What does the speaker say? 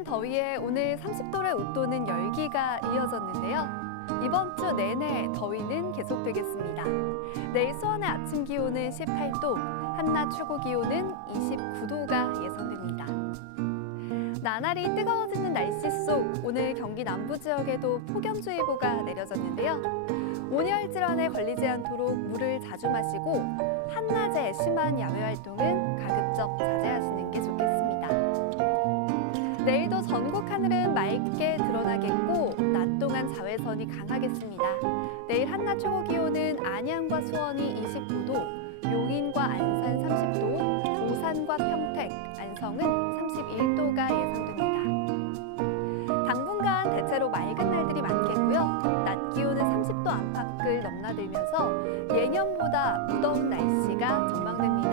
찌르는 더위에 오늘 30도를 웃도는 열기가 이어졌는데요. 이번 주 내내 더위는 계속되겠습니다. 내일 수원의 아침 기온은 18도, 한낮 최고 기온은 29도가 예상됩니다. 나날이 뜨거워지는 날씨 속 오늘 경기 남부 지역에도 폭염주의보가 내려졌는데요. 온열 질환에 걸리지 않도록 물을 자주 마시고 한낮에 심한 야외 활동은 내일도 전국 하늘은 맑게 드러나겠고 낮 동안 자외선이 강하겠습니다. 내일 한낮 최고 기온은 안양과 수원이 25도, 용인과 안산 30도, 부산과 평택, 안성은 31도가 예상됩니다. 당분간 대체로 맑은 날들이 많겠고요. 낮 기온은 30도 안팎을 넘나들면서 예년보다 무더운 날씨가 전망됩니다.